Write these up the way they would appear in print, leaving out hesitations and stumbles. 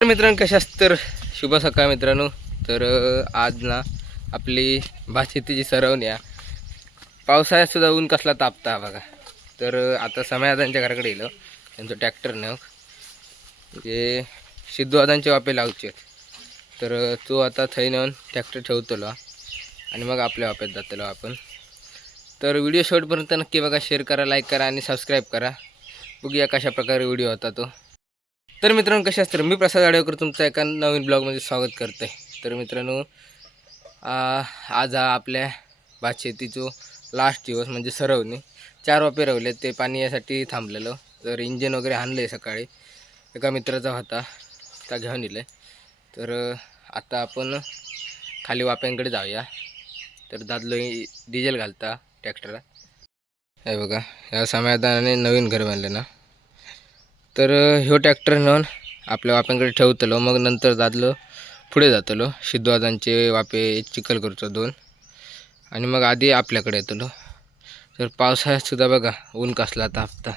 तर मित्रांनो कशा असतात तर शुभ सकाळ मित्रांनो. तर आज ना आपली भात शेतीची सरवणी आहे. पावसाळ्यात सुद्धा ऊन कसला तापता बघा. तर आता समाधानच्या घराकडे गेलो त्यांचं ट्रॅक्टरनं म्हणजे सिद्धूदादांचे वापे लावचे. तर तो आता थंय नेऊन ट्रॅक्टर ठेवतलो आणि मग आपल्या वाप्यात जातलो आपण. तर व्हिडिओ शेवटपर्यंत नक्की बघा, शेअर करा, लाईक करा आणि सबस्क्राईब करा. बघूया कशा प्रकारे व्हिडिओ होता तो. तर मित्रांनो कशा असतात, मी प्रसाद आडेकर तुमचं एका नवीन ब्लॉगमध्ये स्वागत करते. तर मित्रांनो आज हा आपल्या भात शेतीचं लास्ट दिवस म्हणजे सरवणी. 4 वाफे रवले, ते पाणी यासाठी थांबलेलं. तर इंजिन वगैरे आणलं आहे सकाळी, एका मित्राचा होता त्या घेऊन दिलं. तर आता आपण खाली वाप्यांकडे जाऊया. तर दादलो डिझेल घालता ट्रॅक्टरला. हे बघा, या समाधानाने नवीन घर बांधले ना. तर ह्यो ट्रॅक्टर नेऊन आपल्या वाप्यांकडे ठेवतलो, मग नंतर दादलो पुढे जातलो. सिद्धूदादांचे वापे चिखल करतो 2 आणि मग आधी आपल्याकडे येतलो. तर पावसाळ्यात सुद्धा बघा ऊन कसला तापता,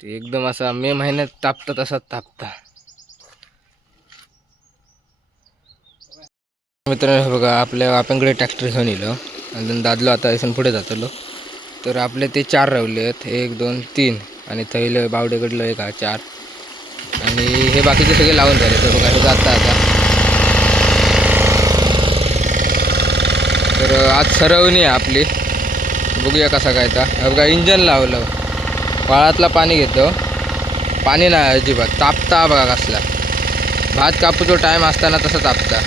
ते एकदम असा मे महिन्यात तापता तसाच तापता. मित्रांनो बघा, आपल्या वाप्यांकडे ट्रॅक्टर घेऊन येलो आणि दादलो आता इथून पुढे जातलो. तर आपले ते 4 रवले आहेत, 1 2 3 आणि थैलं बावडेकडलं एक 4 आणि हे बाकीचे सगळे लावून झाले. तर बघा हे जाता आता. तर आज सरवणी आहे आपली, बघूया कसा काय. तर बघा इंजन लावलं, वाळातला पाणी घेतो, पाणी नाही अजिबात तापता बघा कसला. भात कापूचो टाईम असताना तसं तापता.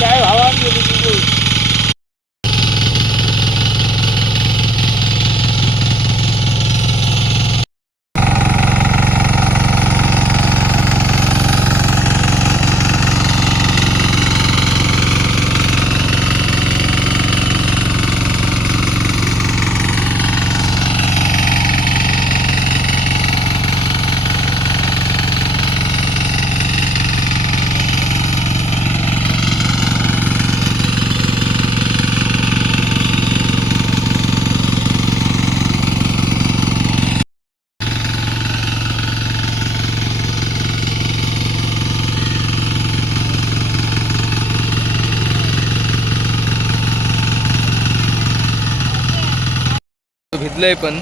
काय भावा भिजलंय पण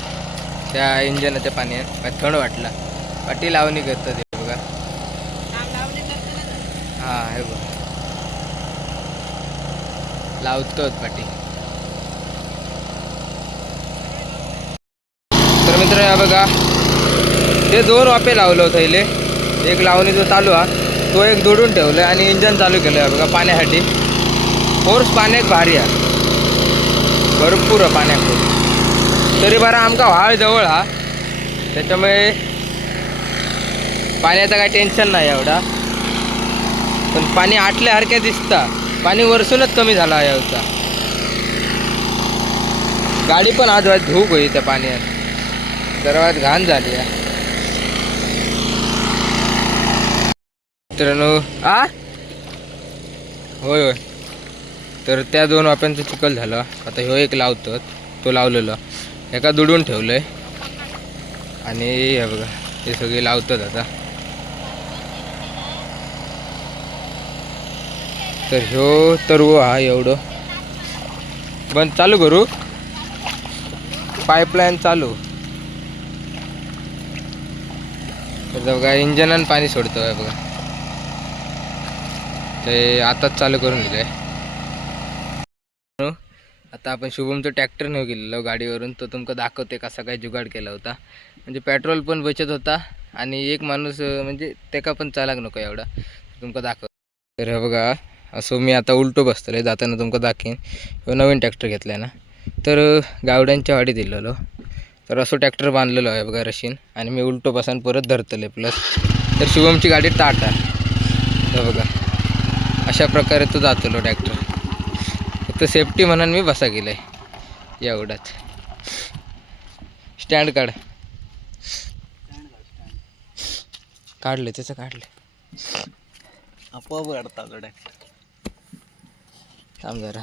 त्या इंजनाच्या पाण्यात काय थंड वाटला. पाठी लावणी करतात हे बघा. हां हे बघा लावतोच पाठी. तर मित्र या बघा, ते 2 वाफे लावलं होतं इले. एक लावणी जो चालू हा तो एक जोडून ठेवलं आणि इंजन चालू केलं आहे बघा पाण्यासाठी. फोर्स पाण्याक भारी आहे, भरपूर पाण्यात. तरी बरा आमका व्हाळ जवळ हा, त्याच्यामुळे पाण्याचं काही टेन्शन नाही एवढा. पण पाणी आटल्यासारख्या दिसता, पाणी वरसूनच कमी झाला यावचा. गाडी पण आज धूक होई त्या पाण्यात, सर्वात घाण झाली आहे. मित्रांनो होय होय. तर त्या 2 वाप्यांचं चिखल झालं. आता ह्यो एक लावतात, तो लावलेला एका दुडून ठेवलं आहे. आणि हे बघा हे सगळे लावतात आता. तर ह्यो तरव हा एवढं बंद चालू करू, पाईपलाईन चालू. तर बघा इंजनानं पाणी सोडतो आहे बघा, ते आताच चालू करून दिलं आहे. आता आपण शुभमचं ट्रॅक्टर नेऊ गेलेलो गाडीवरून, तो तुमका दाखवते कसा काय जुगाड केला होता. म्हणजे पेट्रोल पण बचत होता आणि एक माणूस म्हणजे त्याका पण चालाक नको एवढा, तुमका दाखव. तर हे बघा असं मी आता उलटो बसतले जाताना तुमका दाखवेन. नवीन ट्रॅक्टर घेतला आहे ना, तर गावड्यांच्या वाडीत दिलेलो. तर असं ट्रॅक्टर बांधलेलो आहे बघा रशीन, आणि मी उलटो बसान परत धरतले प्लस. तर शुभमची गाडी टाटा आहे बघा, अशा प्रकारे तो जातलो ट्रॅक्टर. फक्त सेफ्टी म्हणून मी बसा गेलाय एवढाच. स्टँड काढले त्याचं काढले आपोआप काढता ट्रॅक्टर. थांब जरा.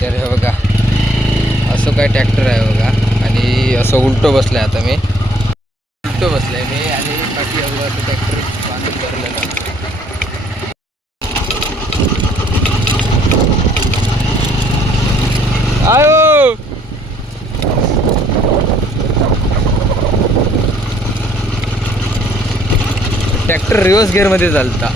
तर हे बघा असं काय ट्रॅक्टर आहे बघा, आणि असं उलटो बसलाय. आता मी उलटो बसलाय मी, आणि बाकी एवढं असं ट्रॅक्टर बांधून भरलेलं. आयो ट्रॅक्टर रिव्हर्स गिअरमध्ये चालता.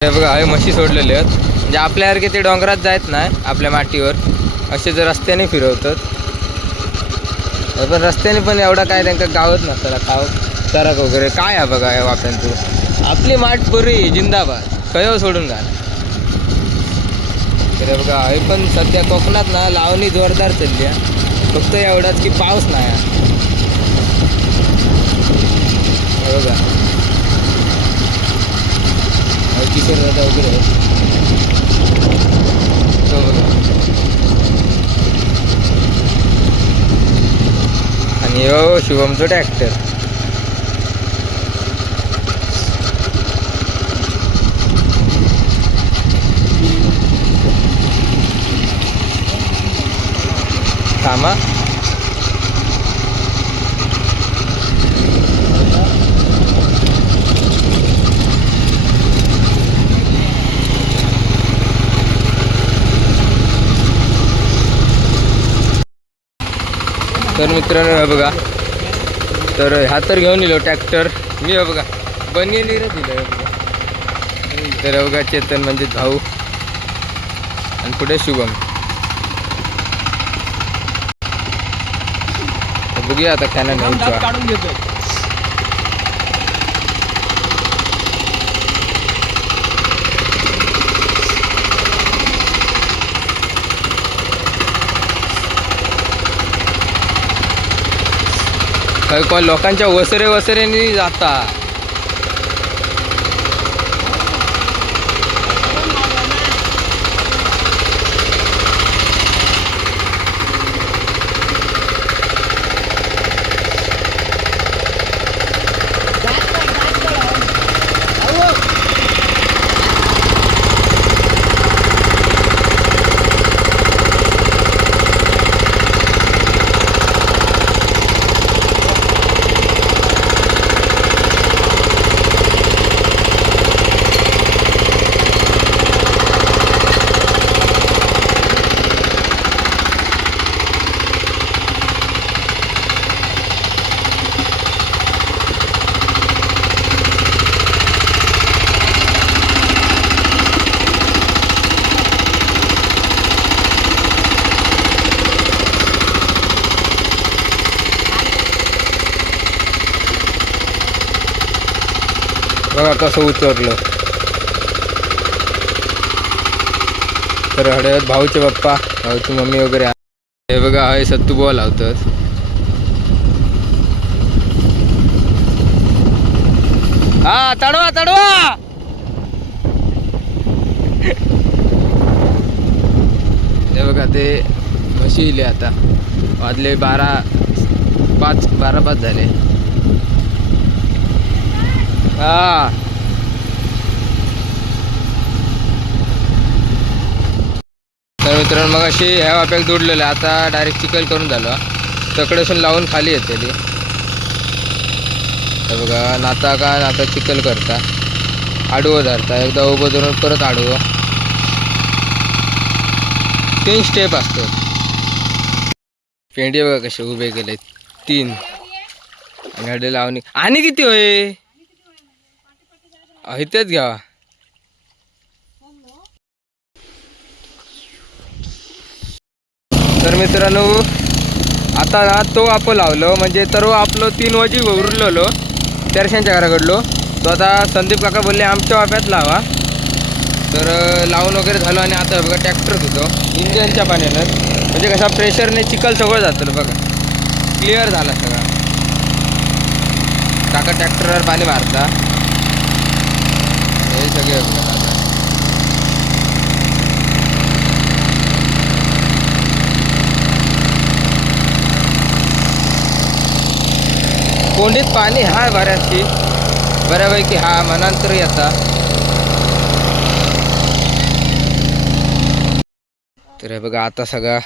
हे बघा हे म्हशी सोडलेले आहेत, म्हणजे आपल्यासारखे ते डोंगरात जायत नाही आपल्या मातीवर, असे जर रस्त्याने फिरवतात. पण रस्त्याने पण एवढा काय त्यांना गावत नसताना खाव चराक वगैरे काय आहे बघा या वाप्यांचं. आपली माठ पुरी जिंदाबाद, कयो सोडून घाल. तर बघा हे पण सध्या कोकणात ना लावणी जोरदार चालली आहे, फक्त एवढाच की पाऊस नाही आहे बघा. किशोर दादा वगैरे आहे तो बघा. आणि हो शुभमचं ट्रॅक्टर. थांबा तर मित्रांनो हे बघा, तर ह्या तर घेऊन दिलो ट्रॅक्टर मी. हे बघा बनियली रे दिलं बघा. तर बघा चेतन म्हणजे भाऊ, आणि पुढे शुभम. बघूया आता खाना घ्यायचा. काढून घेतो. काही लोकांच्या वसरेने जाता. बघा कसं उतरलं. तर हळद भाऊचे पप्पा, भाऊची मम्मी वगैरे. हे बघा हे सत्तू बुवा लावतात. हा तडवा तडवा. शेतामध्ये म्हशी इले आता वाजले 12:05 झाले. हा तर मित्रांनो मग अशी ह्या वाप्याक जोडलेलं आहे. आता डायरेक्ट चिखल करून झालो तकडेसून लावून खाली येते ती. तर बघा नाता चिखल करता आडवं धरता एकदा उभं धरून परत आडवं 3 स्टेप असतो. पेंडी बघा कसे उभे केले 3 आणि हडे लावणी आणि किती होय इथेच घ्यावा. तर मित्रांनो आता ना तो आपण लावलो म्हणजे तर आपलं 3 वजी उरलेलो तेरशांच्या घराकडलो. तो आता संदीप काका बोलले आमच्या वाप्यात लावा. तर लावून वगैरे झालं आणि आता बघा ट्रॅक्टर धुतो इंजनच्या पाण्यानं म्हणजे कसा प्रेशरने चिखल सगळं जातं बघा. क्लिअर झाला सगळा. काका ट्रॅक्टरवर पाणी मारता हे सगळे बघा आता. कोंडीत पाणी हा बऱ्यापैकी हा मनांतर येता. तर हे बघा आता सगळा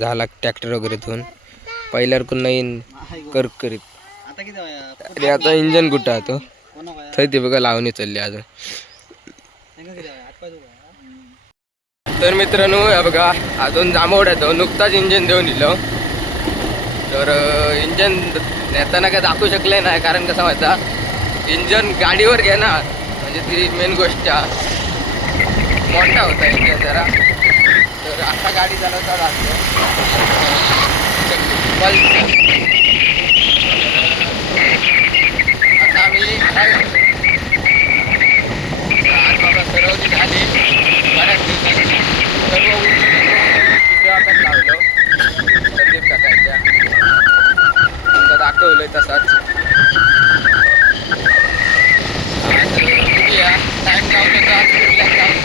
झाला ट्रॅक्टर वगैरे धुवून पहिल्यावर कोण नाही कर करीत आणि आता इंजन कुठं आहे तो थंय ते बघा लावणी चालली अजून. तर मित्रांनो हे बघा अजून जांभवड येतो नुकताच इंजन देऊन दिलं. तर इंजन नेताना काय दाखवू शकले नाही कारण कसं माहिती इंजन गाडीवर घेणार म्हणजे ती मेन गोष्ट मोठा होता इंजन जरा. तर आता गाडी चालवता जातो आता आम्ही आज बाबा सर्वची झाली बऱ्याच दिवसांनी सर्व दुसऱ्या वाप्यात लावलो संदीप काकांच्या तुमचं दाखवलंय तसाच. टाइम लावतो तर आज कुठल्या जाऊन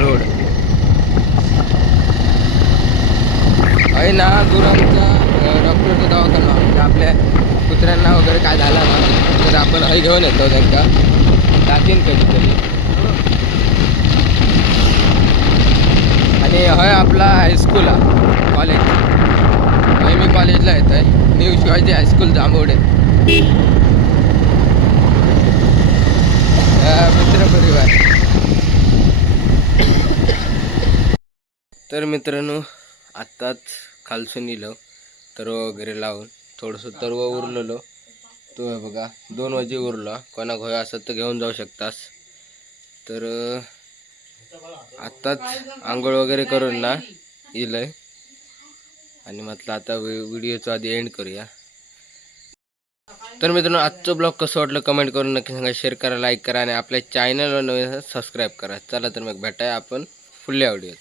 रोड आहे ना गुरांचा डॉक्टरचा दवाखाना म्हणजे आपल्या कुत्र्यांना वगैरे काय झालं ना तर आपण हय घेऊन येतो त्यांना दाखीन कधीतरी. आणि हय आपला हायस्कूल हा कॉलेज हय मी कॉलेजला येत आहे न्यू शिवाजी हायस्कूल जांभवडे. मित्र परिवार. तर मित्रांनो आत्ताच खालसून इलो तरव वगैरे लावून थोडंसं तरव उरलेलो तो आहे बघा 2 वाजे उरला. कोणाक होय असत तर घेऊन जाऊ शकतास. तर आत्ताच आंघोळ वगैरे करून ना इलंय आणि म्हटलं आता व्हिडिओचा आधी एंड करूया. तर मित्रांनो आजचं ब्लॉग कसं वाटलं कमेंट करून नक्की सांगा. शेअर करा लाईक करा आणि आपल्या चॅनलवर नवीन सबस्क्राईब करा. चला तर मग भेटाय आपण पुढल्या व्हिडिओत.